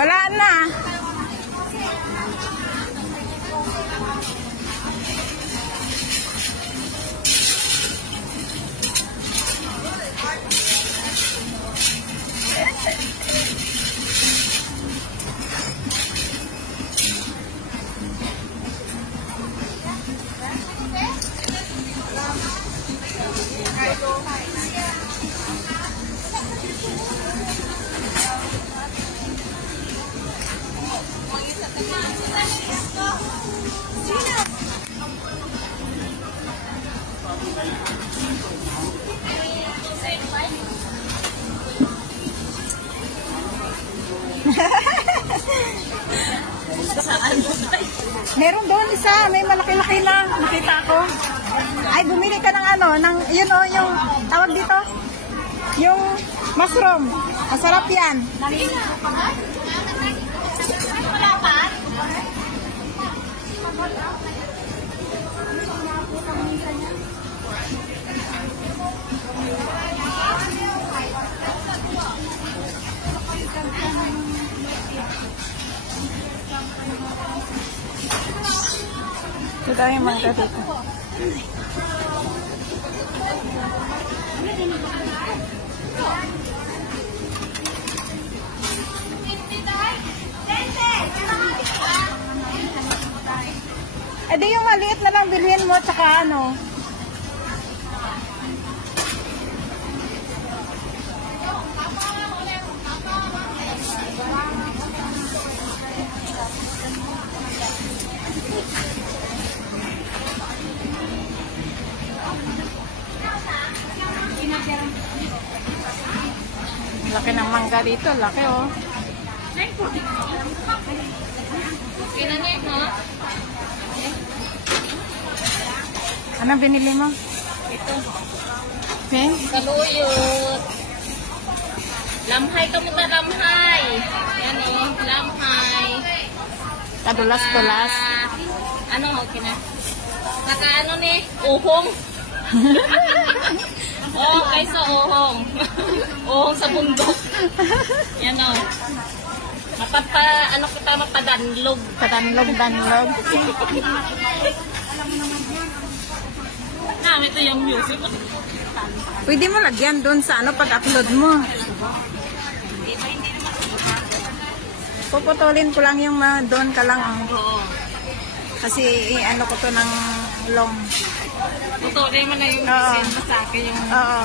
Wala na. Meron doon isa, may malaki-laki na nakita ko. Ay, bumili ka ng ano, ng yun o, yung tawag dito, yung mushroom. Masarap yan. Ito tayo yung mangga dito. Eh di yung maliit na lang bilhin mo tsaka ano. Laki ng mangga dito, laki oh. Anong binili mo? Ito. Okay? Saluyot. Lamhay ka muna, lamhay. Yan o, lamhay. Kadulas-dulas. Ano, okay na. Saka ano ni, uhong. Oh, guys, so uhong. Uhong sa bundok. Yan o. Ano kita mapadanlog. Padanlog-danlog. Ito yung music. Pwede mo lagyan doon sa ano pag-upload mo. Puputulin ko lang yung doon ka lang. Oo. Kasi ano ko to ng long. Putulin mo na yung Oo. sa akin yung... Oo.